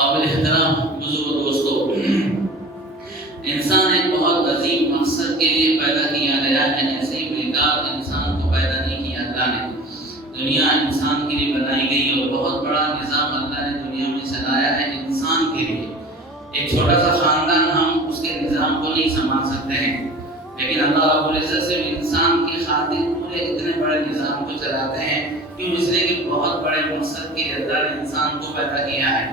قابل احترام بزرگ دوستو، انسان ایک بہت عظیم مقصد کے لیے پیدا کیا گیا ہے۔ ایسے ہی بیکار انسان کو پیدا نہیں کیا اللہ نے۔ دنیا انسان کے لیے بنائی گئی اور بہت بڑا نظام اللہ نے دنیا میں چلایا ہے انسان کے لیے۔ ایک چھوٹا سا خاندان ہم اس کے نظام کو نہیں سنبھال سکتے ہیں، لیکن اللہ رب العزت سے انسان کی خاطر پورے اتنے بڑے نظام کو چلاتے ہیں، کیوں؟ اس لیے کہ بہت بڑے مقصد کے لیے اللہ نے انسان کو پیدا کیا ہے۔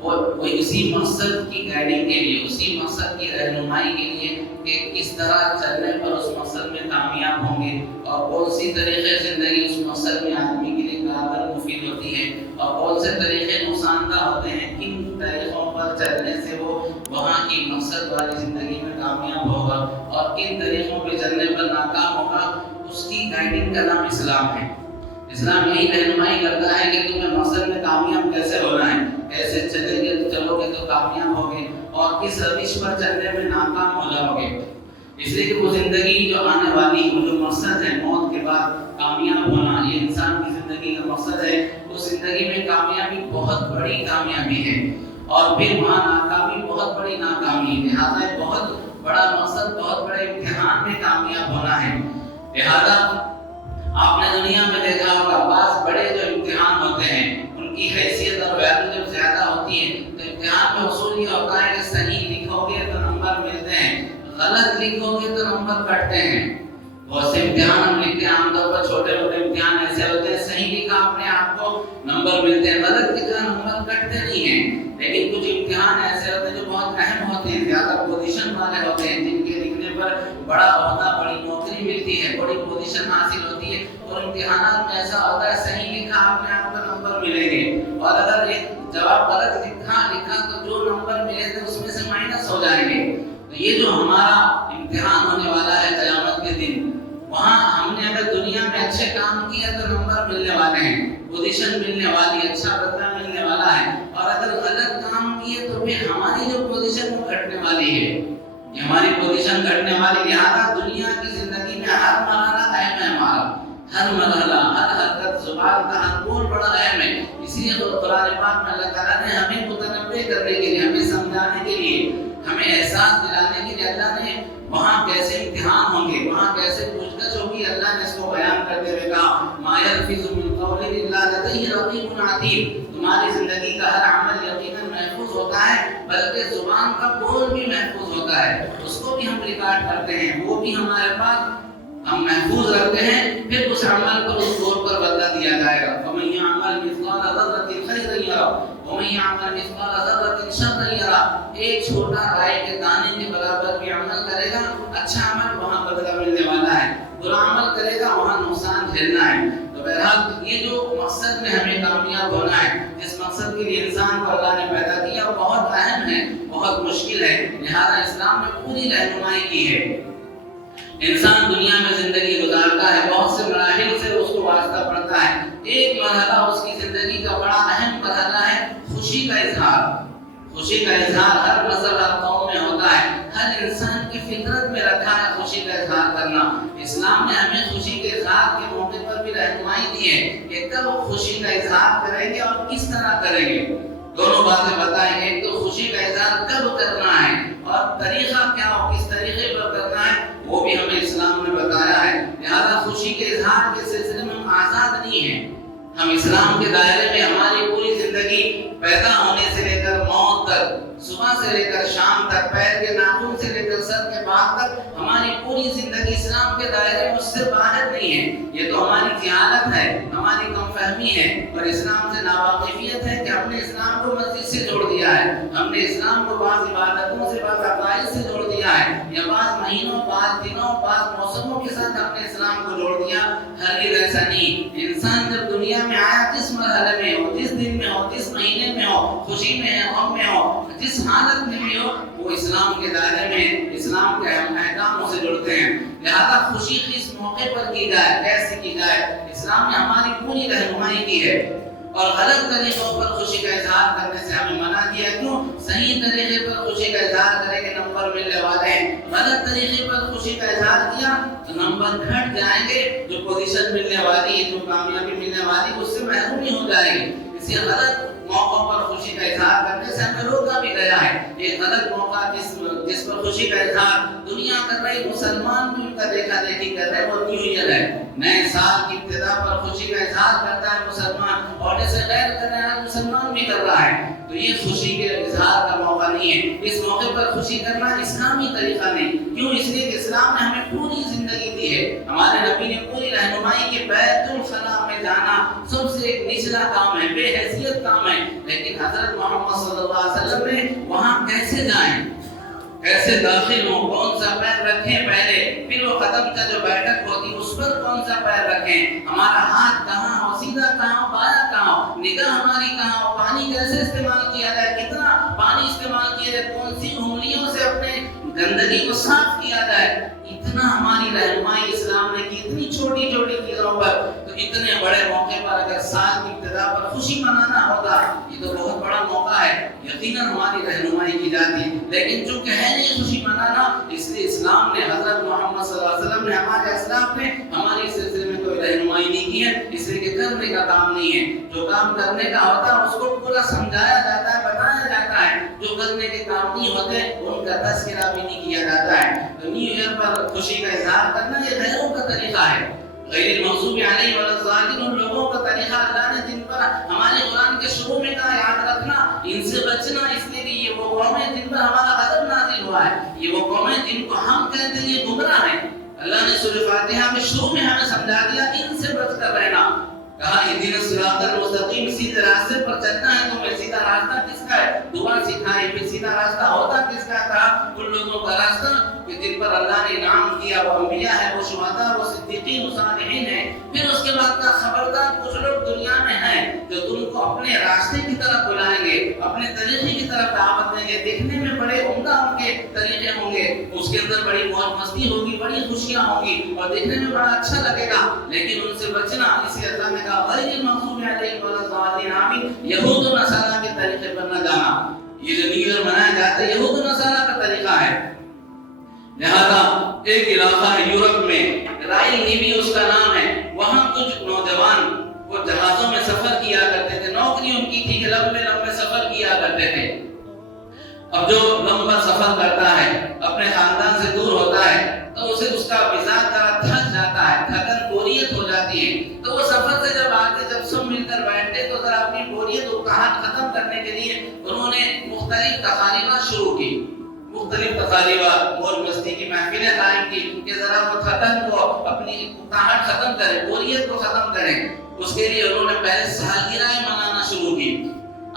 وہ اسی مقصد کی گائیڈنگ کے لیے، اسی مقصد کی رہنمائی کے لیے کہ کس طرح چلنے پر اس مقصد میں کامیاب ہوں گے اور کون سی طریقے زندگی اس مقصد میں آدمی کے لیے کارگر مفید ہوتی ہے اور کون سے طریقے نقصان دہ ہوتے ہیں، کن طریقوں پر چلنے سے وہ وہاں کی مقصد والی زندگی میں کامیاب ہوگا اور کن طریقوں پہ چلنے پر ناکام ہوگا، اس کی گائیڈنگ کا نام اسلام ہے۔ اسلام یہی رہنمائی کرتا ہے کہ تمہیں مقصد میں کامیاب کیسے ہونا ہے، کیسے چلو گے تو کامیاب ہوگے اور کس روش پر چلنے میں ناکام ہو جاؤ گے۔ اس لیے کہ وہ زندگی جو آنے والی، وہ جو مقصد ہے موت کے بعد کامیاب ہونا، یہ انسان کی زندگی کا مقصد ہے۔ اس زندگی میں کامیابی بہت بڑی کامیابی ہے اور پھر وہاں ناکامی بہت بڑی ناکامی ہے۔ لہٰذا بہت بڑا مقصد، بہت بڑے امتحان میں کامیاب ہونا ہے۔ لہٰذا آپ نے دنیا میں دیکھا ہوگا بعض بڑے جو امتحان ہوتے ہیں ان کی حیثیت اور ویلیو جب زیادہ ہوتی ہے تو امتحان میں اصول یہ ہوتا ہے کہ صحیح لکھو گے تو نمبر ملتے ہیں، غلط لکھو گے تو نمبر کٹتے ہیں۔ بہت سے امتحان ہم لکھتے ہیں، عام طور پر چھوٹے موٹے امتحان ایسے ہوتے ہیں، صحیح لکھا اپنے آپ کو نمبر ملتے ہیں، غلط لکھا نمبر کٹتے نہیں ہیں۔ لیکن کچھ امتحان ایسے ہوتے ہیں جو بہت اہم ہوتے ہیں، زیادہ پوزیشن والے ہوتے ہیں، جن کے لکھنے پر بڑا عہدہ، بڑی نوکری ملتی ہے، بڑی پوزیشن حاصل ہوتی ہے، اور امتحانات میں ایسا ہوتا ہے صحیح لکھا اپنے آپ کو نمبر ملیں گے اور اگر ایک جواب غلط لکھا تو جو نمبر ملے تھے اس میں سے مائنس ہو جائیں گے۔ تو یہ جو ہمارا امتحان ہونے والا ہے قیامت کے دن، وہاں ہم نے اگر دنیا میں اچھے کام کیا تو نمبر ملنے والے ہیں، پوزیشن ملنے والی، اچھا بدلہ ملنے والا ہے، اور اگر غلط کام کیے تو پھر ہماری جو پوزیشن وہ گھٹنے والی ہے، یہ ہماری پوزیشن گھٹنے والی۔ لہٰذا دنیا کی زندگی میں ہر مرحلہ اہم ہے، ہمارا ہر مرحلہ، ہر حرکت، زبان کا ہر بول بڑا اہم ہے۔ اس لیے قرآن پاک میں اللہ تعالیٰ نے ہمیں متنبع کرنے کے لیے، ہمیں سمجھانے کے لیے، ہمیں احساس دلانے کے لیے اللہ نے وہاں کیسے امتحان ہوں گے، وہاں کیسے پوچھ گچھ ہوگی، اللہ نے اس کو بیان کرتے ہوئے کہا ما یلفظ من قول الا لدیہ رقیب عتید۔ تمہاری زندگی کا ہر عمل یقیناً محفوظ ہوتا ہے، بلکہ زبان کا بول بھی محفوظ ہوتا ہے، اس کو بھی ہم ریکارڈ کرتے ہیں، وہ بھی ہمارے پاس ہم محفوظ رکھتے ہیں، پھر اس عمل کو اس طور پر بدلہ دیا جائے گا۔ فَمَن يَعْمَلْ مِثْقَالَ ذَرَّةٍ خَيْرًا يَرَهُ وَمَن يَعْمَلْ مِثْقَالَ ذَرَّةٍ شَرًّا يَرَهُ۔ ایک چھوٹا رائے کے دانے کے برابر بھی عمل کرے گا، اچھا عمل وہاں بدلہ ملنے والا ہے، برا عمل کرے گا وہاں نقصان جھیلنا ہے۔ تو بہرحال یہ جو مقصد میں ہمیں کامیاب ہونا ہے، جس مقصد کے لیے انسان کو اللہ نے پیدا کیا، بہت اہم ہے، بہت مشکل ہے، لہذا اسلام نے پوری رہنمائی کی ہے۔ انسان دنیا میں زندگی گزارتا ہے، بہت سے مراحل سے اس کو واسطہ پڑتا ہے۔ ایک مرحلہ اس کی زندگی کا بڑا اہم مرحلہ ہے خوشی کا اظہار۔ خوشی کا اظہار ہر نسل، ہر قوم میں ہوتا ہے، ہر انسان کی فطرت میں رکھا ہے خوشی کا اظہار کرنا۔ اسلام نے ہمیں خوشی کے اظہار کے موقع پر بھی رہنمائی دی ہے کہ کب خوشی کا اظہار کریں گے اور کس طرح کریں گے۔ دونوں باتیں بتائیں، ایک تو خوشی کا اظہار کب کرنا ہے اور طریقہ کیا ہو، کس طریقے پر کرنا ہے، وہ بھی ہمیں اسلام نے بتایا ہے۔ لہذا خوشی کے اظہار کے سلسلے میں ہم آزاد نہیں ہیں۔ ہم اسلام کے دائرے میں ہماری پوری زندگی پیدا ہونے سے لے کر موت تک، صبح سے لے کر شام تک، پیر کے ناخن سے لے کر سر کے بال تک، ہماری پوری زندگی اسلام کے دائرے میں اس سے باہر نہیں ہے۔ یہ تو ہماری جہالت ہے، ہماری کم فہمی ہے اور اسلام سے ناواقفیت ہے کہ ہم نے اسلام کو مسجد سے جوڑ دیا ہے، ہم نے اسلام کو بعض عبادتوں سے، بعض عقائد سے جوڑ دیا ہے، یا بعض مہینوں، بعض دنوں، بعض موسموں کے ساتھ ہم نے اسلام کو جوڑ دیا۔ ہرگز ایسا نہیں۔ انسان جب دنیا میں آیا، جس مرحلے میں ہو، جس دن میں ہو، جس مہینے میں ہو، خوشی میں ہے، غم میں ہو، جس حالت میں بھی ہو، وہ اسلام کے دائرے میں، اسلام کے احکاموں سے جڑتے ہیں۔ لہذا خوشی کس موقع پر کی جائے، کیسے کی جائے، اسلام نے ہماری پوری رہنمائی کی ہے اور غلط طریقوں پر خوشی کا اظہار کرنے سے ہمیں منع کیا۔ کیوں؟ صحیح طریقے پر خوشی کا اظہار کریں گے نمبر ملنے والے ہیں، غلط طریقے پر خوشی کا اظہار کیا تو نمبر گھٹ جائیں گے، جو پوزیشن ملنے والی ہے، جو کامیابی ملنے والی ہے، اس سے محرومی ہو جائے گی۔ اسی غلط موقعوں پر خوشی کا اظہار کرنے سے ہمیں روکا بھی گیا ہے۔ ایک غلط موقع جس پر خوشی کا اظہار دنیا کر رہی، مسلمان بھی ان کا دیکھا دیکھی کر رہے ہیں، وہ نیو ایئر ہے۔ نئے سال کی ابتدا پر خوشی کا اظہار کرتا ہے مسلمان، اور جیسے غیر کر رہا ہے مسلمان بھی کر رہا ہے، تو یہ خوشی کے اظہار کا موقع نہیں ہے۔ اس موقع پر خوشی کرنا اسلامی طریقہ نہیں۔ کیوں؟ اس لیے کہ اسلام نے ہمیں پوری زندگی دی ہے، ہمارے نبی نے پوری رہنمائی کے بیت الخلاء میں جانا سب سے ایک نچلا کام ہے، بے حیثیت کام ہے، لیکن حضرت محمد صلی اللہ علیہ وسلم نے وہاں کیسے جائیں، کیسے داخل ہوں، کون سا پیر رکھیں پہلے، پھر وہ قدم کا جو بیٹھک ہوتی اس پر کون سا پیر رکھیں، ہمارا ہاتھ کہاں ہو، سیدھا کہاں ہو، بایا کہاں ہو، نگاہ ہماری کہاں ہو، پانی کیسے استعمال کیا جائے، کتنا پانی استعمال کیا جائے، کون سی انگلیوں سے اپنے گندگی کو صاف کیا جائے، اتنا ہماری رہنمائی اسلام نے کی، اتنی چھوٹی چھوٹی چیزوں پر۔ تو اتنے بڑے موقع پر اگر سال کی ابتدا پر خوشی منانا ہوگا، یہ تو بہت بڑا موقع ہے، یقیناً ہماری رہنمائی کی جاتی ہے، لیکن چونکہ ہے نہیں خوشی منانا، اس لیے اسلام نے، حضرت محمد صلی اللہ علیہ وسلم نے، ہمارے اسلاف نے ہماری سلسلے میں کوئی رہنمائی نہیں کی ہے، اس لیے کہ کرنے کا کام نہیں ہے۔ جو کام کرنے کا ہوتا ہے اس کو پورا سمجھایا جاتا ہے، بتایا جاتا ہے، جو کرنے کے کام نہیں ہوتے ان کا تذکرہ بھی نہیں کیا جاتا ہے۔ تو نیو ایئر پر خوشی کا اظہار کرنا یہ غیروں کا طریقہ ہے، غیر المغضوب علیہم ولا الضالین، ان لوگوں کا طریقہ اللہ نے جن پر ہمارے قرآن کے شروع میں کہا یاد رکھنا، ان سے بچنا، اس لیے کہ یہ وہ قومیں جن پر ہمارا غضب نازل ہوا ہے، یہ وہ قومیں جن کو ہم کہتے ہیں یہ گمراہ ہیں۔ اللہ نے سورہ فاتحہ میں شروع میں ہمیں سمجھا دیا ان سے بچ کر رہنا، کہا اہدنا الصراط المستقیم، سیدھے راستے پر چلنا ہے تمہیں، سیدھا راستہ کس کا ہے، دعا سکھائی، پھر سیدھا راستہ ہوتا کس کا تھا، ان لوگوں کا راستہ کہ جن پر اللہ نے انعام کیا، وہ انبیاء ہے، وہ شہداء، وہ صدیقین، وہ صالحین ہیں۔ پھر اس کے بعد کا خبردار کچھ لوگ دنیا میں ہیں جو تم کو اپنے راستے کی طرف بلائیں گے، اپنے طریقے کی طرف دعوت دیں گے، دیکھنے میں بڑے عمدہ ان کے طریقے ہوں گے، اس کے اندر بڑی موج مستی ہوگی، بڑی خوشیاں ہوں گی اور دیکھنے میں بڑا اچھا لگے گا، لیکن ان سے بچنا۔ اسی اللہ نے کہا غیر المغضوب علیہم ولا الضالین، آمین، یہود و نصارہ کے طریقے پر نہ جانا۔ یہ جو نیو ایئر منایا جاتا ہے یہود و نصارہ کا طریقہ ہے۔ لہذا ایک علاقہ ہے یورپ میں، رائل نیوی اس کا نام ہے، وہاں کچھ نوجوان وہ جہازوں میں سفر کیا کرتے تھے، نوکری ان کی تھی کہ لمبے لمبے سفر کیا کرتے تھے۔ اب جو لمبا سفر کرتا ہے، اپنے خاندان سے دور ہوتا ہے، تو اسے اس کا مزاج ذرا تھک جاتا ہے، تھکن بوریت ہو جاتی ہے، تو وہ سفر سے جب آتے، جب سب مل کر بیٹھتے تو ذرا اپنی بوریت و کہاٹ ختم کرنے کے لیے انہوں نے مختلف تقاریبات شروع کی، مختلف تقاریبات، موج مستی کی محفلیں قائم کی کہ ذرا وہ تھکن کو، اپنی کہاٹ ختم کریں، بوریت کو ختم کریں۔ اس کے لیے انہوں نے پہلے سالگرہیں منانا شروع کی،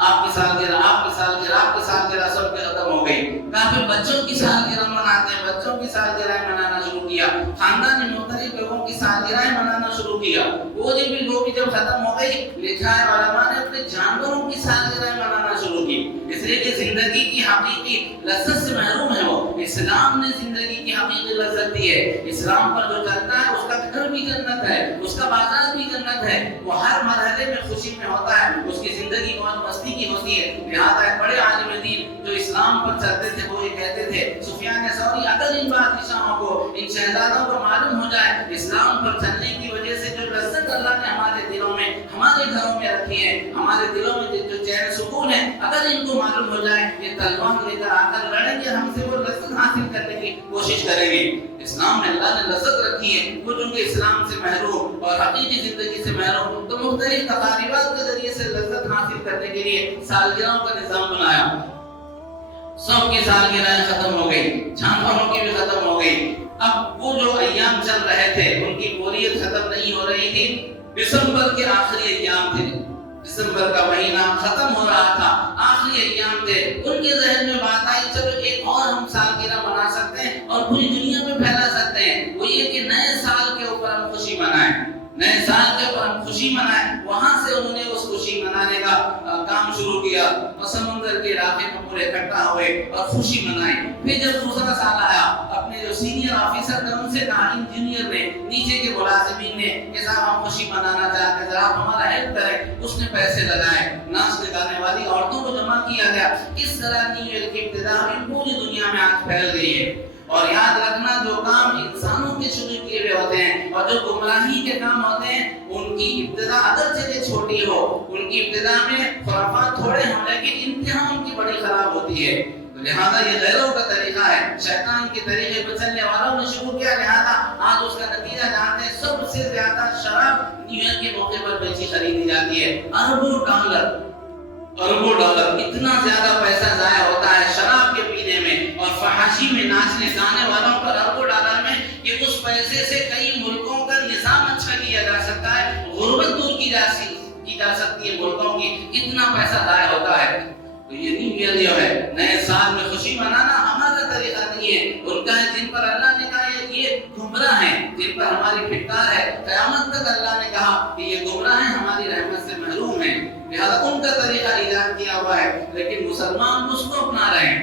آپ کی سالگرہ، آپ کی سالگرہ، آپ کی سالگرہ، سب کے ختم ہو گئی۔ کہاں پہ بچوں کی سالگرہ مناتے ہیں، بچوں کی سالگرہیں منانا شروع کیا، خاندان مختلف لوگوں کی سالگرہیں منانا شروع کیا۔ وہ بھی جب ختم ہو گئی، لکھا ہے علماء نے اپنے جانوروں کی سالگرہیں منانا شروع کی، اس لیے کہ زندگی کی حقیقی لذت سے محروم ہے وہ۔ اسلام نے زندگی کی حقیقی لذت دی ہے، اسلام پر جو چلتا ہے اس کا گھر بھی جنت ہے، اس کا بازار بھی جنت ہے، وہ ہر مرحلے میں خوشی میں ہوتا ہے، اس کی زندگی موج مستی کی ہوتی ہے۔ لہٰذا ایک بڑے عالم دین جو اسلام پر چلتے تھے وہ یہ کہتے تھے، سفیان ثوری، اگر ان بادشاہوں کو، ان شہزادوں کو معلوم ہو جائے اسلام پر چلنے کی وجہ سے جو لذت اللہ نے ہمارے دلوں میں، ہمارے گھروں میں رکھی ہے، ہمارے دلوں میں جو چین سکون ہے، اگر ان کو معلوم ہو جائے یہ تلوار لے کر آ کر لڑیں گے، ہم سے وہ لذت حاصل کرنے کی کوشش کریں گے۔ اسلام میں اللہ نے لذت رکھی ہے، وہ چونکہ اسلام سے محروم اور حقیقی زندگی سے محروم، تو مختلف تقاریبات کے ذریعے سے لذت حاصل کرنے کے لیے سالگرہوں کا نظام بنایا۔ سب کی سالگرہیں ختم ہو گئی، جانوروں کی بھی ختم ہو گئی۔ اب وہ جو ایام چل رہے تھے ان کی بوریت ختم نہیں ہو رہی تھی۔ دسمبر کے آخری ایام تھے، دسمبر کا مہینہ ختم ہو رہا تھا، آخری ایام تھے، ان کے ذہن میں بات آئی چلو ایک اور ہم سالگرہ منا سکتے ہیں اور پوری دنیا میں پھیلا سکتے ہیں، وہ یہ کہ نئے سال کے اوپر ہم خوشی منائیں، نئے سال کے اوپر ہم خوشی منائیں۔ وہاں سے انہوں نے اس خوشی منانے کا کام شروع کیا اور سمندر کے علاقے میں پورے اکٹھا ہوئے اور خوشی منائی۔ پھر جب دوسرا سال آیا، اپنے جو سینئر آفیسر تھے ان سے کہا، انجینئر نے، نیچے کے ملازمین نے کہ صاحب ہم خوشی منانا چاہتے ہیں، ذرا آپ ہمارا ہیلپ کریں۔ اس نے پیسے لگائے، ناچ گانے والی عورتوں کو جمع کیا گیا۔ اس طرح نیو ایئر کی ابتدا پوری دنیا میں آج پھیل گئی ہے۔ اور یاد رکھنا جو کام انسانوں کے شروع کیے ہوئے ہوتے ہیں اور جو گمراہی کے کام ہوتے ہیں ان کی ابتدا اگرچہ چھوٹی ہو، ان کی ابتدا میں خرافات تھوڑے ہوں لیکن انتہا ان کی بڑی خراب ہوتی ہے. لہذا یہ غیروں کا طریقہ ہے، شیطان کے طریقے پر چلنے والوں نے شروع کیا. لہذا آج اس کا نتیجہ جانتے ہیں، سب سے زیادہ شراب نیو ایئر کے موقع پر بیچی خریدی جاتی ہے. اربوں ڈالر اتنا زیادہ پیسہ ضائع ہوتا ہے شراب کے پینے میں اور فحاشی میں ناچنے گانے والوں پر اربوں ڈالر میں کہ اس پیسے سے کئی ملکوں کا نظام اچھا کیا جا سکتا ہے، غربت دور کی جا سکتی ہے ملکوں کی. اتنا پیسہ ضائع ہوتا ہے. تو یہ نیو ایئر جو ہے نئے سال میں خوشی منانا ہمارا طریقہ نہیں ہے، ان کا ہے جن پر اللہ نے کہا یہ گمراہ ہیں، جن پر ہماری پھٹکار ہے. قیامت تک اللہ نے کہا کہ یہ گمراہ ہیں، ہماری رحمت سے محروم ہیں. لہذا ان کا طریقہ ایجاد کیا ہوا ہے لیکن مسلمان اس کو اپنا رہے ہیں.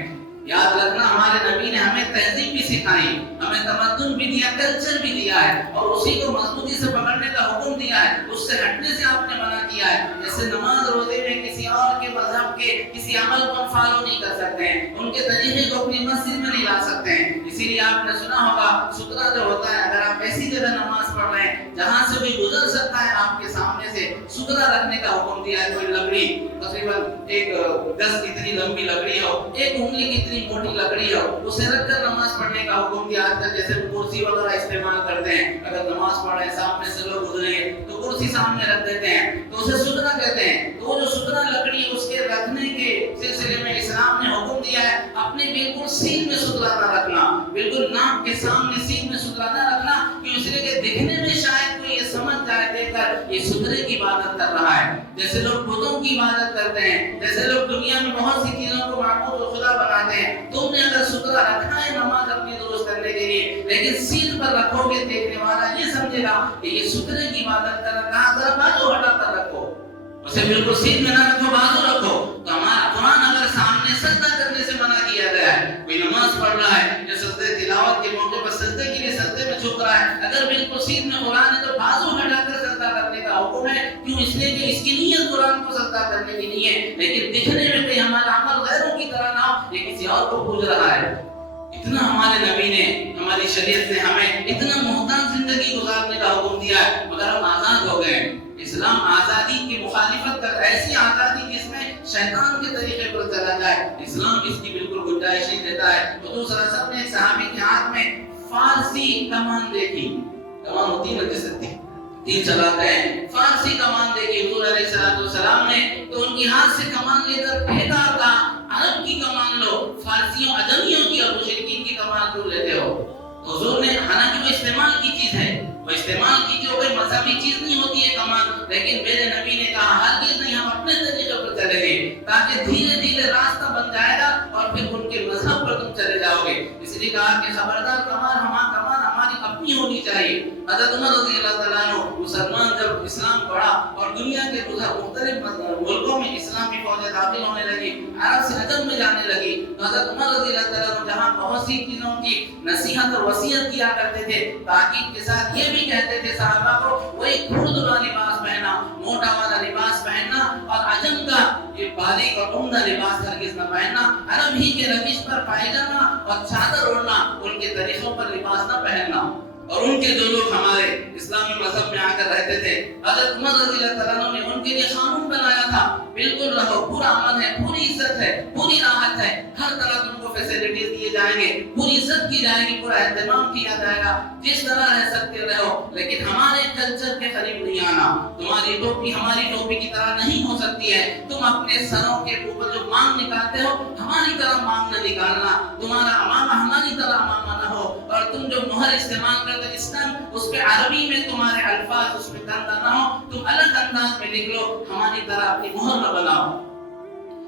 یاد رکھنا ہمارے نبی نے ہمیں تہذیب بھی سکھائی، ہمیں تمدن بھی دیا، کلچر بھی دیا ہے اور اسی کو مضبوطی سے پکڑنے کا حکم دیا ہے. اس سے ہٹنے سے آپ نے منع کیا ہے. جیسے نماز روزے میں کسی اور کے مذہب کے کسی عمل کو فالو نہیں کر سکتے ہیں، ان کے طریقے کو اپنی مسجد میں نہیں لا سکتے ہیں. اسی لیے آپ نے سنا ہوگا سترا جو ہوتا ہے، اگر آپ ایسی جگہ نماز پڑھ رہے ہیں جہاں سے کوئی گزر سکتا ہے آپ کے سامنے سے، سترا رکھنے کا حکم دیا ہے. کوئی لکڑی تقریباً 1 گز اتنی لمبی لکڑی ہو، 1 انگلی کی موٹی لکڑی ہو، اسے رکھ کر نماز پڑھنے کا حکم دیا. آج کل جیسے کرسی وغیرہ استعمال کرتے ہیں، اگر نماز پڑھ رہے ہیں سامنے سے لوگ گزریں تو کرسی سامنے رکھ دیتے ہیں تو اسے سترا کہتے ہیں. تو وہ جو سترا لکڑی اس کے رکھنے کے سلسلے میں اسلام نے حکم دیا ہے اپنے بالکل سین میں سترا نہ رکھنا، بالکل ناک کے سامنے سین میں سترا نہ رکھنا، کیوں اس لیے کہ دیکھنے میں شاید کوئی یہ سمجھ جائے دیکھ کر یہ سترے کی عبادت کر رہا ہے. جیسے لوگ بتوں کی عبادت کرتے ہیں، جیسے لوگ دنیا میں بہت سی چیزوں کو معبود و خدا بناتے ہیں. تم نے اگر سترا رکھنا ہے نماز اپنی درست کرنے کے لیے لیکن سین پر رکھو گے، دیکھنے والا یہ سمجھے گا کہ یہ سترے کی عبادت کر رہا ہے. ذرا بازو ہٹا کر رکھو، اسے بالکل سین میں نہ رکھو، بازو رکھو. تو ہمارا قرآن اگر سامنے سجدہ کرنے سے منع کیا گیا ہے، کوئی نماز پڑھ رہا ہے جو سجدے تلاوت کے موقع پر سجدے کے لیے سجدے میں جھک رہا ہے، اگر بالکل سین میں قرآن ہے تو بازو ہٹا کر سجدہ کرنے کا حکم ہے. کیوں؟ اس لیے کہ اس کی نیت قرآن کو سجدہ کرنے کی نہیں ہے، لیکن دکھنے میں کوئی ہمارا عمل غیروں کی طرح نہ ہو، یہ کسی اور کو پوج رہا ہے. اتنا ہمارے نبی نے، ہماری شریعت نے ہمیں اتنا محتاط زندگی گزارنے کا حکم دیا ہے مگر ہم آزاد ہو گئے. اسلام آزادی کی مخالفت کر، ایسی آزادی جس میں شیطان کے طریقے پر چلا جائے، اسلام اس کی بالکل گنجائش نہیں دیتا ہے. حضور صلی اللہ علیہ وسلم نے ایک صحابی کے ہاتھ میں فارسی کمان دیکھی، کمان ہوتی ہے جیسے تیر چلاتے ہیں، فارسی کمان دیکھی حضور علیہ السلام نے، تو ان کی ہاتھ سے کمان لے کر پھینکا تھا. عرب کی کمان لو، فارسیوں عجمیوں کی اور مشرکین کی کمان کیوں لیتے ہو؟ حضور نے، حالانکہ وہ استعمال کی چیز ہے، وہ استعمال کی جو کوئی مذہبی چیز نہیں ہوتی ہے کمان، لیکن میرے نبی نے کہا ہرگز نہیں، ہم اپنے طریقے پر چلیں گے تاکہ دھیرے دھیرے راستہ بن جائے گا اور پھر ان کے مذہب پر تم چلے جاؤ گے. اس لیے کہا کہ خبردار کمان ہماری اپنی ہونی چاہیے. حضرت عمر رضی اللہ تعالیٰ عنہ مسلمان جب اسلام پڑھا اور دنیا کے مختلف ملکوں میں اسلامی فوجیں داخل ہونے لگی، عرب سے عجم میں جانے لگی، تو حضرت عمر رضی اللہ تعالیٰ عنہ جہاں بہت سی چیزوں کی نصیحت اور وصیت کیا کرتے تھے، تاکید کے ساتھ یہ بھی کہتے تھے صحابہ کو وہی کھردرا لباس پہننا، موٹا والا لباس پہننا اور عجم کا یہ باریک اور عمدہ لباس ہرگز نہ پہننا. عرب ہی کے روش پر پائجامہ اور چادر اوڑھنا، ان کے طریقوں پر لباس نہ پہننا. اور ان کے جو لوگ ہمارے اسلامی مذہب میں آ کر رہتے تھے، حضرت عمر رضی اللہ تعالیٰ عنہ نے ان کے لیے قانون بنایا تھا، بالکل رہو، پورا امن ہے، پوری عزت ہے، پوری راحت ہے، ہر طرح تم کو فیسلٹیز دیے جائیں گے، پوری عزت کی جائے گی، پورا اہتمام کیا جائے گا، جس طرح رہ سکتے رہو، لیکن ہمارے کلچر کے قریب نہیں آنا. تمہاری ٹوپی ہماری ٹوپی کی طرح نہیں ہو سکتی ہے. تم اپنے سروں کے اوپر جو مانگ نکالتے ہو ہماری طرح مانگ نہ نکالنا. تمہارا امامہ ہماری طرح امامہ نہ ہو، اور تم جو مہر استعمال کرتے اسلام اس پہ عربی میں تمہارے الفاظ اس میں گندہ نہ ہو، تم الگ انداز میں لکھ لو، ہماری طرح اپنی مہر نہ بناؤ.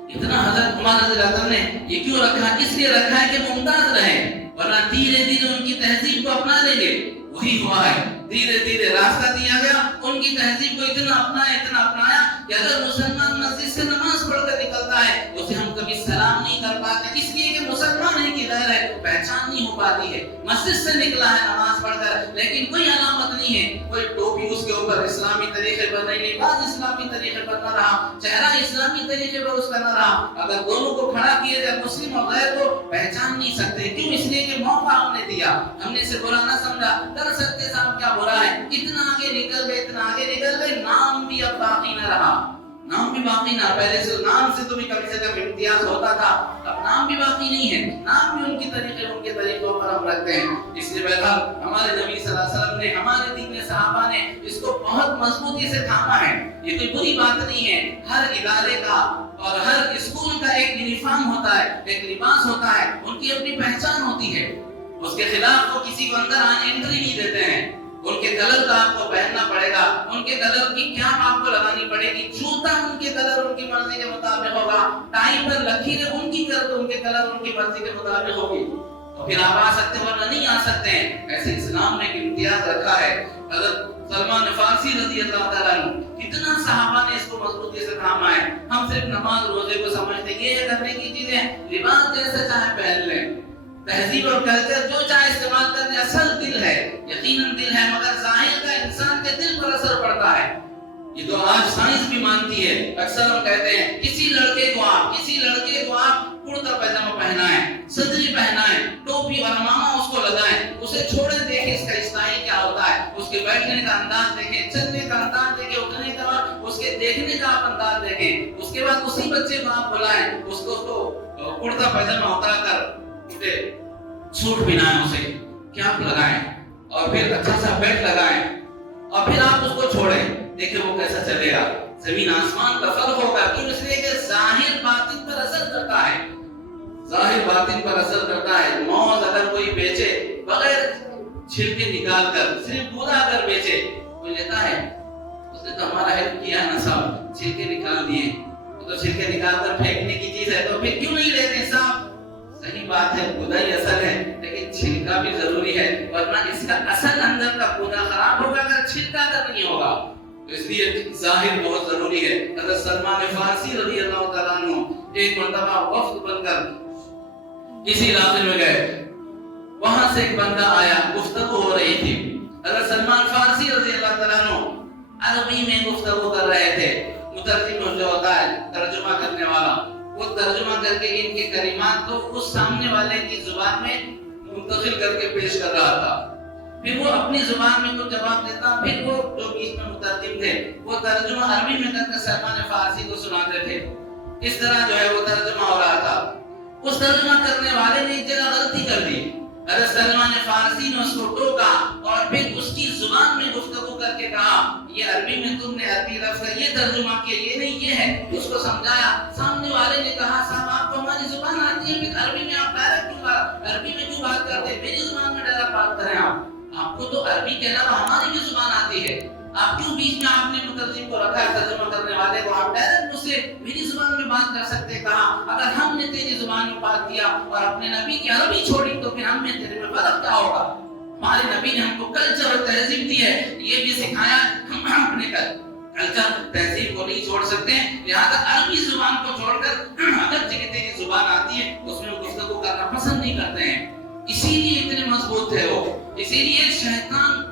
اتنا حضرت عمر رضی اللہ عنہ نے یہ کیوں رکھا؟ اس لیے رکھا ہے کہ ممتاز رہیں، ورنہ دھیرے دھیرے ان کی تہذیب کو اپنا لیں گے. وہی ہوا ہے، دھیرے دھیرے راستہ دیا گیا، ان کی تہذیب کو اتنا اپنایا کہ اگر مسلمان مسجد سے نماز پڑھ کر نکلتا ہے اسے ہم کبھی سلام نہیں کر پاتے، اس لیے کہ مسلمان ہے کہ غیر ہے، پہچان نہیں ہو پاتی ہے۔ مسجد سے نکلا ہے نماز پڑھ کر، لیکن کوئی علامت نہیں ہے، کوئی ٹوپی اس کے اوپر اسلامی طریقے پر نہیں، لباس اسلامی طریقے پر نہ رہا، چہرہ اسلامی طریقے پر اس کا نہ رہا، اگر دونوں کو کھڑا کیے جائے مسلم اور غیر کو پہچان نہیں سکتے۔ کیوں؟ اس لیے کہ موقع ہم نے دیا، ہم نے اسے برا نہ سمجھا، کر سکتے صاحب کیا برا ہے، اتنا آگے نکل گئے، اتنا آگے نکل گئے، نام بھی اب باقی نہ رہا، نام بھی باقی نہ، پہلے سے نام سے تو بھی کم سے کم امتیاز ہوتا تھا، اب نام بھی باقی نہیں ہے، نام بھی ان کی طریقے ان کے طریقوں پر ہم رکھتے ہیں۔ اس لیے بہرحال ہمارے نبی صلی اللہ علیہ وسلم نے، ہمارے دین میں صحابہ نے اس کو بہت مضبوطی سے تھاما ہے۔ یہ کوئی بری بات نہیں ہے، ہر ادارے کا اور ہر اسکول کا ایک یونیفارم ہوتا ہے، ایک لباس ہوتا ہے، ان کی اپنی پہچان ہوتی ہے، اس کے خلاف وہ کسی کو اندر آنے انٹری نہیں دیتے ہیں۔ ان کے کلر کا آپ کو پہننا پڑے گا، ان کے کلر کی کیپ آپ کو لگانی پڑے گی، جوتا ان کے کلر ان کی مرضی کے مطابق ہوگا، ٹائی پر لکیریں ان کی ان کے کلر ان کی مرضی کے مطابق ہوگی، تو پھر آپ آ سکتے ورنہ نہیں آ سکتے ہیں۔ ایسے اسلام نے ایک امتیاز رکھا ہے۔ حضرت سلمان فارسی رضی اللہ تعالیٰ عنہ، کتنا صحابہ نے اس کو مضبوطی سے تھاما ہے۔ ہم صرف نماز روزے کو سمجھتے ہیں، یہ کرنے کی چیزیں، لباس جیسے چاہے پہن لیں، تہذیب اور کلچر جو چاہے استعمال کرنے، اصل دل ہے، یقیناً دل ہے، مگر ظاہر کا انسان کے دل پر اثر پڑتا ہے۔ یہ تو آج سائنس بھی مانتی ہے۔ اکثر ہم کہتے ہیں کسی لڑکے کو آپ کرتا پائجامہ پہنا ہے، صدری پہنا ہے، ٹوپی اور امامہ اس کو لگائیں، اسے چھوڑیں، دیکھیں اس کا اسٹائل کیا ہوتا ہے، اس کے بیٹھنے کا انداز دیکھیں، چلنے کا انداز دیکھیں، اٹھنے کا، اس کے دیکھنے کا آپ انداز دیکھیں، اس کے بعد اسی بچے کو آپ بلائیں، اس کو کرتا پائجامہ اتار کر سوٹ پہنائیں، اسے کیپ لگائیں اور پھر اچھا سا بیلٹ لگائیں اور پھر آپ اس کو چھوڑیں، دیکھیں وہ کیسا چلے گا۔ زمین آسمان کا فرق ہوگا، کیوں؟ اس لیے کہ ظاہر باطن پر اثر کرتا ہے، ظاہر باطن پر اثر کرتا ہے۔ موز اگر کوئی بیچے بغیر چھلکے نکال کر، صرف گودا اگر بیچے، کوئی لیتا ہے؟ اس نے تو ہمارا ہیلپ کیا نا صاحب، چھلکے نکال دیے، وہ تو چھلکے نکال کر پھینکنے کی چیز ہے، تو پھر کیوں نہیں لیتے صاحب؟ صحیح بات ہے، گودا ہی اصل ہے، لیکن چھلکا بھی ضروری ہے، ورنہ اس کا اصل اندر کا گودا خراب ہوگا اگر چھلکا اگر نہیں ہوگا۔ تو اس لیے ظاہر بہت ضروری ہے۔ حضرت سلمان فارسی رضی اللہ تعالیٰ عنہ ایک مرتبہ وفد بن کر کسی علاقے میں گئے، وہاں سے ایک بندہ آیا، گفتگو ہو رہی تھی، حضرت سلمان فارسی رضی اللہ تعالیٰ عنہ عربی میں گفتگو کر رہے تھے، مترجم جو ہوتا ہے ترجمہ کرنے والا، وہ ترجمہ کر کے ان کے کلمات کو اس سامنے والے کی زبان میں منتقل کر کے پیش کر رہا تھا، پھر وہ اپنی زبان میں کچھ جواب دیتا، پھر وہ جو بیچ میں مترجم تھے وہ ترجمہ عربی میں کر کے سلمان فارسی کو سناتے تھے۔ اس طرح جو ہے وہ ترجمہ ہو رہا تھا۔ اس ترجمہ کرنے والے نے ایک جگہ غلطی کر دی، حضرت سلمان فارسی نے اس کو ٹوکا اور پھر اس کی زبان میں گفتگو کر کے کہا، یہ عربی میں تم نے عربی لفظ کا یہ ترجمہ کیا، یہ نہیں یہ ہے، اس کو سمجھایا۔ سامنے والے نے کہا، صاحب آپ کو ہماری زبان آتی ہے، پھر عربی میں آپ ڈائریکٹ عربی میں کیوں بات کرتے ہیں؟ میری زبان میں ڈائریکٹ بات کریں، آپ کو تو عربی کے علاوہ ہماری بھی زبان آتی ہے، آپ کیوں بیچ میں آپ نے مترجم کو رکھا ہے، ترجمہ کرنے والے کو؟ آپ ڈائریکٹ مجھ سے میری زبان میں بات کر سکتے۔ کہا اگر ہم نے تیری زبان میں بات کیا اور اپنے نبی کی عربی چھوڑی تو پھر ہم میں تیرے میں فرق کیا ہوگا؟ ہمارے نبی نے ہم کو کلچر اور تہذیب دی ہے، یہ بھی سکھایا، ہم اپنے کلچر تہذیب کو نہیں چھوڑ سکتے، لہذا عربی زبان کو چھوڑ کر اگر جگہ تیری زبان آتی ہے اس میں گفتگو کرنا پسند نہیں کرتے ہیں۔ اسی لیے اتنے مضبوط تھے وہ، اسی لیے شیطان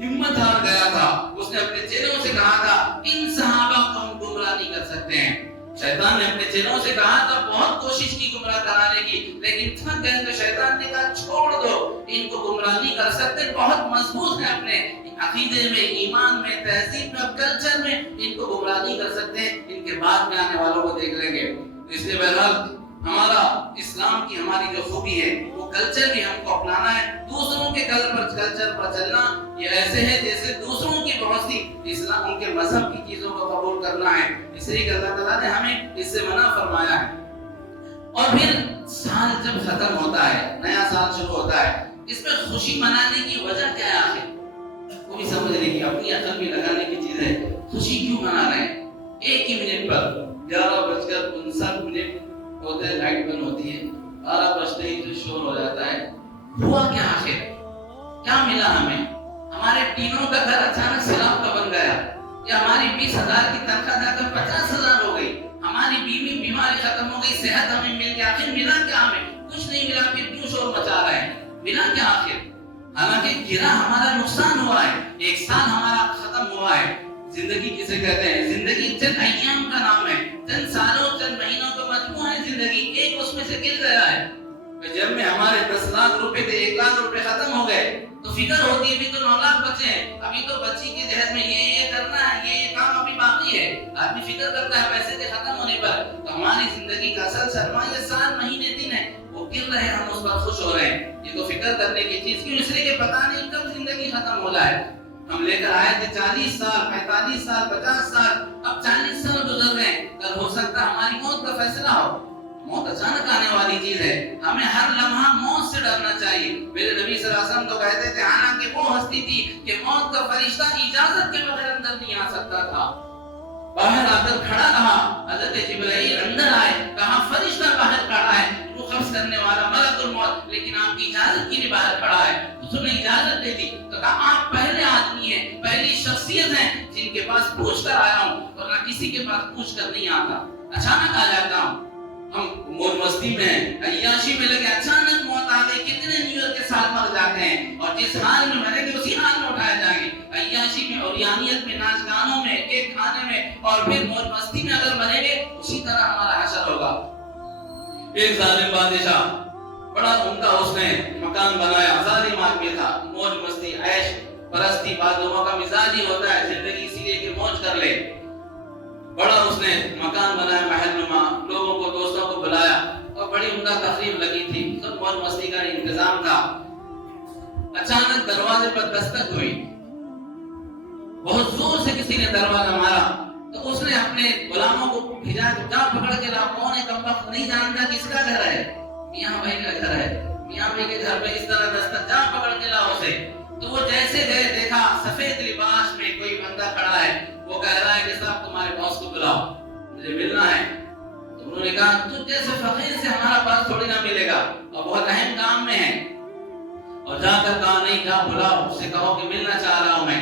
ہمت ہار گیا تھا، اس نے اپنے چہروں سے کہا تھا ان صحابہ کو ہم گمراہ نہیں کر سکتے ہیں۔ شیطان نے اپنے چہروں سے کہا تھا، بہت کوشش کی گمراہ کرانے کی، لیکن تھک گئے تو شیطان نے کہا چھوڑ دو، ان کو گمراہ نہیں کر سکتے، بہت مضبوط ہیں اپنے عقیدے میں، ایمان میں، تہذیب میں، کلچر میں، ان کو گمراہ نہیں کر سکتے، ان کے بعد میں آنے والوں کو دیکھ لیں گے۔ اس لیے بہرحال ہمارا اسلام کی ہماری جو خوبی ہے وہ کلچر بھی ہم کو اپنانا ہے، دوسروں کے کلچر پر چلنا یہ ایسے ہے جیسے دوسروں کی بہت سی اسلام کے مذہب کی چیزوں کو قبول کرنا ہے، اس لیے کہ اللہ تعالیٰ نے ہمیں اس سے منع فرمایا ہے۔ اور پھر سال جب ختم ہوتا ہے، نیا سال شروع ہوتا ہے، اس میں خوشی منانے کی وجہ کیا ہے؟ آخر کوئی سمجھنے کی، اپنی عقل میں لگانے کی چیز ہے، خوشی کیوں منا رہے ہیں؟ ایک ہی منٹ پر 11:59 ہوتے ہیں لائٹ بند ہوتی ہے، 12 بجتے ہی جو شور ہو جاتا ہے، ہوا کیا آخر؟ کیا ملا ہمیں؟ ہمارے تینوں کا گھر اچانک سلام کا بن گیا، یا ہماری 20,000 کی تنخواہ جا کر 50,000 ہو گئی، ہماری بیماری ختم ہو گئی، صحت ہمیں مل گئی، آخر ملا کیا ہمیں؟ کچھ نہیں ملا، پھر کیوں شور مچا رہے ہیں؟ ملا کیا آخر؟ حالانکہ گرا ہمارا نقصان ہوا ہے، ایک سال ہمارا ختم ہوا ہے۔ زندگی کسے کہتے ہیں؟ زندگی چند ایام کا نام ہے، چند سالوں چند مہینوں کا مجموعہ ہے زندگی، ایک اس میں سے گر گیا ہے۔ جب میں ہمارے 10 لاکھ روپے تھے، 1 لاکھ روپے ختم ہو گئے تو فکر ہوتی ہے ابھی تو 9 لاکھ بچے ہیں، ابھی تو بچی کے جہیز میں یہ کرنا ہے، یہ کام ابھی باقی ہے۔ آدمی فکر کرتا ہے پیسے کے ختم ہونے پر، تو ہماری زندگی کا اصل سرمایہ سال مہینے دن ہے، وہ گر رہے ہیں، ہم اس پر خوش ہو رہے ہیں۔ یہ تو فکر کرنے کی چیز کیوں؟ اس لیے کہ پتہ نہیں کب زندگی ختم ہو جائے۔ ہم لے کر آئے تھے 40 سال 45 سال 50 سال، اب 40 سال گزر گئے، کل ہو سکتا ہماری موت کا فیصلہ ہو۔ موت اچانک آنے والی چیز ہے، ہمیں ہر لمحہ موت سے ڈرنا چاہیے۔ میرے نبی صلی اللہ علیہ وسلم تو کہتے تھے، حالانکہ وہ ہستی تھی کہ موت کا فرشتہ اجازت کے بغیر اندر نہیں آ سکتا تھا، باہر آ کر کھڑا رہا۔ حضرت جبرائیل اندر آئے، کہا فرشتہ باہر کھڑا ہے، روح قبض کرنے والا ملک الموت، لیکن آپ کی اجازت کے لیے باہر کھڑا ہے۔ اس نے اجازت دے دی تو کہا آپ پہلے آدمی ہیں، پہلی شخصیت ہیں جن کے پاس پوچھ کر آیا ہوں، ورنہ کسی کے پاس پوچھ کر نہیں آتا، اچانک آ جاتا ہوں۔ ہم موج مستی میں ہیں، عیاشی میں لگے، اچانک موت آ گئی۔ کتنے نیو ایئر کے ساتھ مر جاتے ہیں، اور جس حال میں مریں گے اسی حال میں اٹھائے جائیں گے۔ عیاشی میں، اوریانیت میں، ناچ گانوں میں، کیک کھانے میں، اور پھر موج مستی میں اگر مریں گے اسی طرح ہمارا حشر ہوگا۔ ایک ظالم بادشاہ، بڑا عمدہ اس نے مکان بنایا، ظالم آدمی تھا، موج مستی عیش پرستی بعض لوگوں کا مزاج ہی ہوتا ہے، زندگی اسی لیے کہ موج کر لے۔ بڑا اس نے مکان بنایا، محل نما، لوگوں کو دوستوں کو بلایا، اور بڑی عمدہ تقریب لگی تھی، سب موج مستی کا انتظام تھا۔ اچانک دروازے پر دستک ہوئی، بہت زور سے کسی نے دروازہ مارا، تو اس نے اپنے غلاموں کو بھیجا، جا پکڑ کے لا، کون ہے کمبخت، نہیں جانتا کس کا گھر ہے، میاں بھائی کا گھر ہے، میاں بھائی کے گھر میں اس طرح دستک، جا پکڑ کے لا اسے۔ تو وہ جیسے گئے، دیکھا سفید لباس میں کوئی بندہ کھڑا ہے، وہ کہہ رہا ہے کہ صاحب تمہارے باس کو بلاؤ، مجھے ملنا ہے۔ تو انہوں نے کہا تو جیسے فقیر سے ہمارا باس تھوڑی نہ ملے گا، اور بہت اہم کام میں ہے، اور جا کر کہا نہیں، جا بلاؤ اسے، کہو کہ ملنا چاہ رہا ہوں میں۔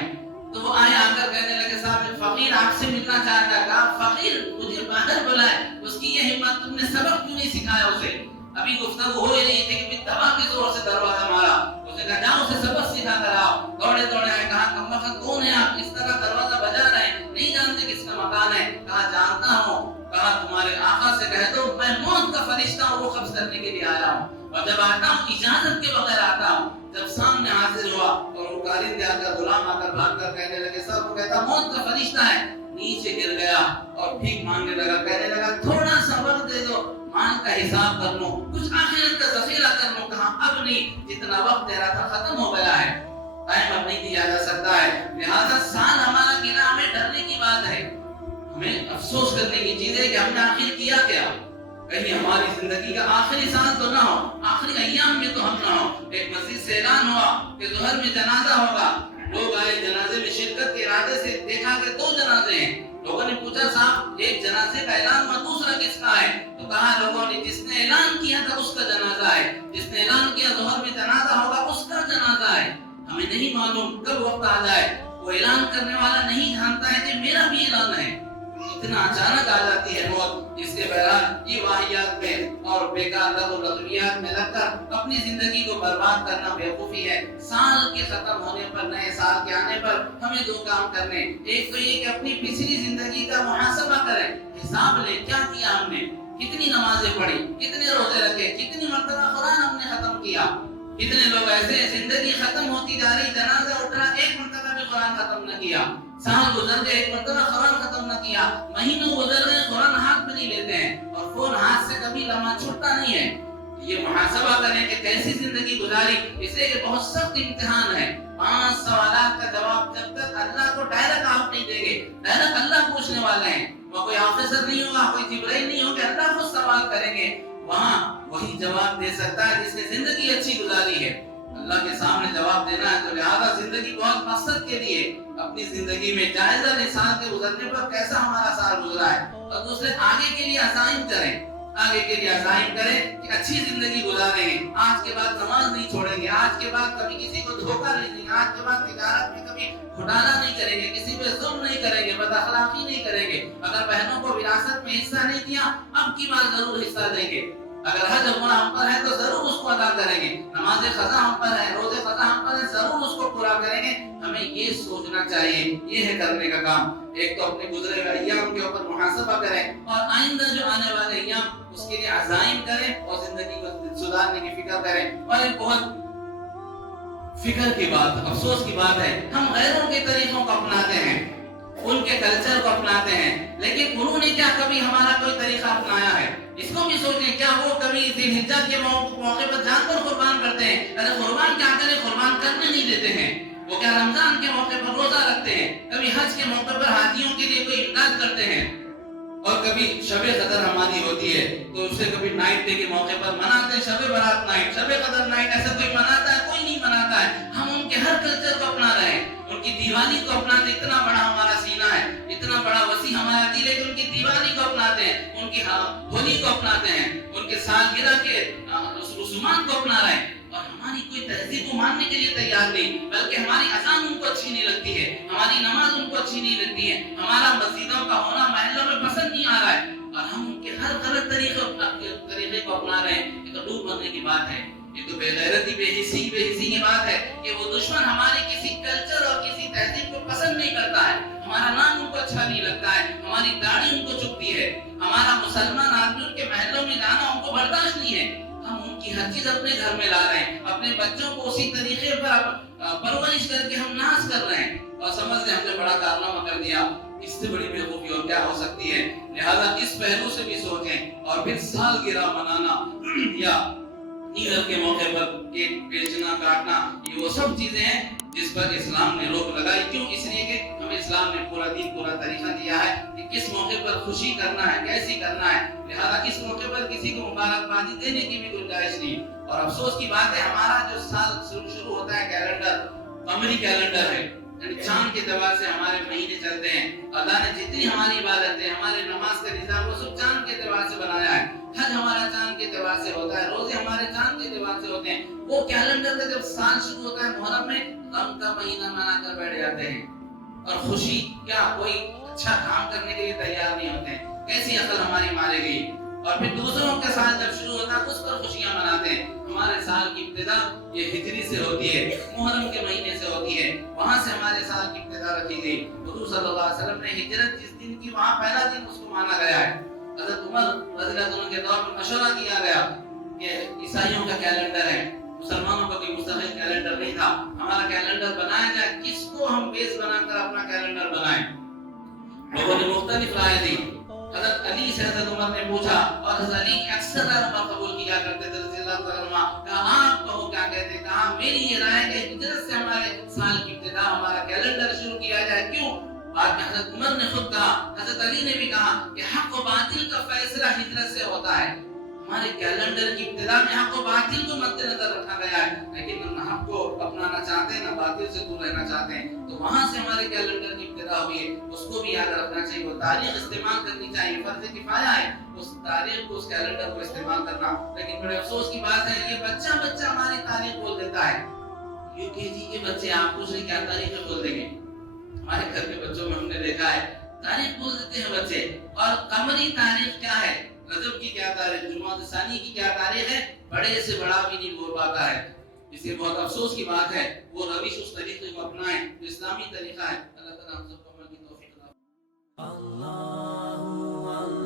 تو وہ آئے، آ کر کہنے لگے صاحب فقیر آپ سے ملنا چاہتا ہے۔ کہا فقیر مجھے باہر بلائے، اس کی یہ ہمت، تم نے سبق کیوں نہیں سکھایا اسے؟ ابھی گفتگو ہو ہی رہی تھی کہ دبا کے زور سے دروازہ مارا۔ اس نے کہا جاؤ اسے سبق سکھا کر آؤ۔ دوڑے دوڑے آئے، کہا کمبخت کون ہے آپ، اس طرح دروازہ بجا رہے ہیں، نہیں جانتے کس کا مکان ہے؟ کہا جانتا ہوں۔ کہا تمہارے آقا سے کہہ دو میں موت کا فرشتہ ہوں، وہ قبض کرنے کے لیے آیا ہوں، اور جب آتا ہوں اجازت کے بغیر آتا ہوں۔ جب سامنے حاضر ہوا اور وہ کارندے آ کر، غلام آ کر بھاگ کر کہنے لگے صاحب، وہ کہتا موت کا فرشتہ ہے، نیچے گر گیا اور بھیک مانگنے لگا، کہنے لگا تھوڑا سا وقت دے دو، مال کا حساب کر لوں، کچھ آخرت کا ذخیرہ کر لوں۔ کہا اب نہیں، جتنا وقت دے رہا تھا ختم ہو گیا ہے، ٹائم اب نہیں دیا جا سکتا ہے، لہذا سال ہمارا گنا، ہمیں ڈرنے کی بات ہے، ہمیں افسوس کرنے کی چیز ہے کہ ہم نے آخر کیا کیا، کہیں ہماری زندگی کا آخری سال تو نہ ہو، آخری ایام میں تو ہم نہ ہو۔ ایک مسجد سے اعلان ہوا کہ ظہر میں جنازہ ہوگا، لوگ آئے جنازے میں شرکت کے ارادے سے، دیکھا کہ 2 جنازے ہیں۔ لوگوں نے پوچھا صاحب ایک جنازے کا اعلان ہوا، دوسرا کس کا ہے؟ تو کہا لوگوں نے جس نے اعلان کیا تھا اس کا جنازہ ہے، جس نے اعلان کیا ظہر میں جنازہ ہوگا اس کا جنازہ ہے۔ ہمیں نہیں معلوم کب وقت آ جائے، وہ اعلان کرنے والا نہیں جانتا ہے کہ میرا بھی اعلان ہے، اتنا اچانک آ جاتی ہے موت۔ اس کے بہرحال یہ واحیات میں اور بیکار لغو لغویات میں لگ کر اپنی زندگی کو برباد کرنا بیوقوفی ہے۔ سال کے ختم ہونے پر، نئے سال کے آنے پر ہمیں 2 کام کرنے، ایک تو یہ کہ اپنی پچھلی زندگی کا محاسبہ کریں، حساب لیں کیا کیا ہم نے، کتنی نمازیں پڑھی، کتنے روزے رکھے، کتنی مرتبہ قرآن ہم نے ختم کیا۔ کتنے لوگ ایسے ہیں زندگی ختم ہوتی جا رہی، جنازہ اٹھ رہا، ایک مرتبہ بھی قرآن ختم نہ کیا، سال گزر گئے ایک مرتبہ قرآن ختم نہ کیا، مہینوں گزر گئے قرآن ہاتھ میں نہیں لیتے ہیں، اور فون ہاتھ سے کبھی لمحہ چھوٹتا نہیں ہے۔ یہ محاسبہ کریں کہ کیسی زندگی گزاری، اس لیے کہ بہت سخت امتحان ہے۔ 5 سوالات کا جواب جب تک اللہ کو ڈائریکٹ آپ نہیں دیں گے، ڈائریکٹ اللہ پوچھنے والے ہیں، وہ کوئی آفیسر نہیں ہوگا، کوئی جبرائیل نہیں ہوگا، اللہ کو سوال کریں گے، وہاں وہی جواب دے سکتا ہے جس نے زندگی اچھی گزاری ہے۔ اللہ کے سامنے جواب دینا ہے، تو لہذا زندگی بہت مقصد کے لیے اپنی زندگی میں جائزہ لیں، سال کے گزرنے پر کیسا ہمارا سال گزرا ہے، اور دوسرے آگے کے لیے عزائم کریں، آگے کے لیے عزائم کریں کہ اچھی زندگی گزاریں گے، آج کے بعد نماز نہیں چھوڑیں گے، آج کے بعد کبھی کسی کو دھوکہ نہیں دیں گے، آج کے بعد تجارت میں کبھی گھوٹالا نہیں کریں گے، کسی پہ ظلم نہیں کریں گے، بد اخلاقی نہیں کریں گے، اگر بہنوں کو وراثت میں حصہ نہیں دیا اب کی بار ضرور حصہ دیں گے، اگر حج عمرہ ہم پر ہے تو ضرور اس کو ادا کریں گے، نماز قضا ہم پر ہے، روزے قضا ہم پر ہے، ضرور اس کو پورا کریں گے۔ ہمیں یہ سوچنا چاہیے، یہ ہے کرنے کا کام۔ ایک تو اپنے گزرے ہوئے ایام کے اوپر محاسبہ کریں اور آئندہ جو آنے والے ایام اس کے لیے عزائم کریں اور زندگی کو سدھارنے کی فکر کریں۔ اور ایک بہت فکر کی بات، افسوس کی بات ہے، ہم غیروں کے طریقوں کو اپناتے ہیں، ان کے کلچر کو اپناتے ہیں، لیکن انہوں نے کیا کبھی ہمارا کوئی طریقہ اپنایا ہے؟ اس کو بھی سوچیں، کیا وہ کبھی ذی الحجہ کے موقع پر جانور قربان کرتے ہیں؟ ارے قربان کیا کریں، قربان کرنے نہیں دیتے ہیں۔ وہ کیا رمضان کے موقع پر روزہ رکھتے ہیں؟ کبھی حج کے موقع پر حاجیوں کے لیے کوئی امداد کرتے ہیں؟ اور کبھی شب قدر ہماری ہوتی ہے تو اسے کبھی نائٹ ڈے کے موقع پر مناتے ہیں، شب برات نائٹ، شب قدر نائٹ، ایسا کوئی مناتا ہے؟ کوئی نہیں مناتا ہے۔ ہم ان کے ہر کلچر کو اپنا رہے ہیں، ان کی دیوالی کو اپناتے، اتنا بڑا ہمارا سینہ ہے، اتنا بڑا وسیع ہمارا دل ہے کہ ان کی دیوالی کو اپناتے ہیں، ان کی ہولی کو اپناتے ہیں، ان کے سالگرہ کے رسومات کو اپنا رہے ہیں، اور ہماری کوئی تہذیب کو ماننے کے لیے تیار نہیں، بلکہ ہماری اذان ان کو اچھی نہیں لگتی ہے، ہماری نماز ان کو اچھی نہیں لگتی ہے، ہمارا مسجدوں کا ہونا محلوں میں پسند نہیں آ رہا ہے، اور ہم ان کے ہر غلط طریقے کو اپنا رہے ہیں۔ یہ تو ڈوب مرنے کی بات ہے، یہ تو بے غیرتی، بے حسی کی بات ہے کہ وہ دشمن ہمارے کسی کلچر اور کسی تہذیب کو پسند نہیں کرتا ہے، ہمارا نام ان کو اچھا نہیں لگتا ہے، ہماری داڑھی ان کو چبھتی ہے، ہمارا مسلمان آدمی ان کے محلوں میں جانا ان کو برداشت نہیں ہے، ہم ان کی ہر چیز اپنے گھر میں لا رہے ہیں، اپنے بچوں کو اسی طریقے پر پرورش کر کے ہم ناز کر رہے ہیں اور سمجھتے ہیں ہم نے بڑا کارنامہ کر دیا، اس سے بڑی بیوقوفی اور کیا ہو سکتی ہے۔ لہذا اس پہلو سے بھی سوچیں، اور پھر سالگرہ منانا یا عید کے موقع پر کیک بیچنا کاٹنا، یہ وہ سب چیزیں ہیں جس پر اسلام نے روک لگائی۔ کیوں؟ اس لیے کہ ہمیں اسلام نے پورا دین، پورا طریقہ دیا ہے کہ کس موقع پر خوشی کرنا ہے، کیسی کرنا ہے، لہذا اس موقع پر کسی کو مبارکبادی دینے کی بھی گنجائش نہیں۔ اور افسوس کی بات ہے، ہمارا جو سال شروع ہوتا ہے کیلنڈر، قمری کیلنڈر ہے، یعنی چاند کے اعتبار سے ہمارے مہینے چلتے ہیں، اللہ نے جتنی ہماری عبادتیں، ہمارے نماز کا نظام، وہ سب چاند کے اعتبار سے بنایا ہے، حج ہمارا چاند کے اعتبار سے ہوتا ہے، روزے ہمارے چاند کے اعتبار سے ہوتے ہیں، وہ کیلنڈر کا جب سال شروع ہوتا ہے محرم میں، غم کا مہینہ منا کر بیٹھ جاتے ہیں، اور خوشی کیا، کوئی اچھا کام کرنے کے لیے تیار نہیں ہوتے ہیں، کیسی عقل ہماری مارے گئی۔ اور پھر دوسروں کے سال جب شروع ہوتا ہے اس پر خوشیاں مناتے ہیں۔ ہمارے سال کی ابتدا یہ ہجری سے ہوتی ہے، محرم کے مہینے سے ہوتی ہے، وہاں سے ہمارے سال کی ابتدا رکھی گئی۔ حضور صلی اللہ علیہ وسلم نے ہجرت جس دن کی، وہاں پہلا دن اس کو مانا گیا ہے۔ حضرت عمر رضی اللہ عنہ کے دور میں مشورہ کیا گیا کہ عیسائیوں کا کیلنڈر ہے، مسلمانوں کا کوئی مستقل کیلنڈر نہیں تھا، ہمارا کیلنڈر بنایا جائے، کس کو ہم بیس بنا کر اپنا کیلنڈر بنائیں؟ لوگوں نے مختلف رائے دی۔ حضرت علی سے حضرت عمر نے پوچھا، اور حضرت علی اکثر رائے قبول کیا کرتے تھے رضی اللہ عنہ، کہا آپ کہو کیا کہتے ہیں؟ کہا میری یہ رائے ہے کہ ہجرت سے ہمارے سال کی ابتدا ہمارا کیلنڈر شروع کیا جائے۔ کیوں؟ بعد میں حضرت عمر نے خود کہا، حضرت علی نے بھی کہا کہ حق و باطل کا فیصلہ ہجرت سے ہوتا ہے۔ ہمارے کیلنڈر کی ابتدا میں حق و باطل کو مد نظر رکھا گیا ہے، لیکن نہ حق کو اپنانا چاہتے ہیں نہ باطل سے دور رہنا چاہتے ہیں، تو وہاں سے ہمارے کیلنڈر کی ابتدا ہوئی ہے، اس کو بھی یاد رکھنا چاہیے، وہ تاریخ استعمال کرنی چاہیے، فرض کفایہ ہے اس تاریخ کو، اس کیلنڈر کو استعمال کرنا۔ لیکن بڑے افسوس کی بات ہے، یہ بچہ ہماری تاریخ بول دیتا ہے، یو کے جی کے بچے آپ پوچھ رہے کیا تاریخ بول دیں گے؟ ہمارے گھر کے بچوں میں ہم نے دیکھا ہے تاریخ بول دیتے ہیں بچے، اور قمری تاریخ کیا ہے، رجب کی کیا تاریخ، جمادی ثانی کی کیا تاریخ ہے، بڑے سے بڑا بھی نہیں بول پاتا ہے۔ اس لیے بہت افسوس کی بات ہے، وہ روش اس طریقے کو اپنائیں جو اسلامی طریقہ ہے۔ اللہ تعالیٰ ہم سب کو عمل کی توفیق عطا فرمائے۔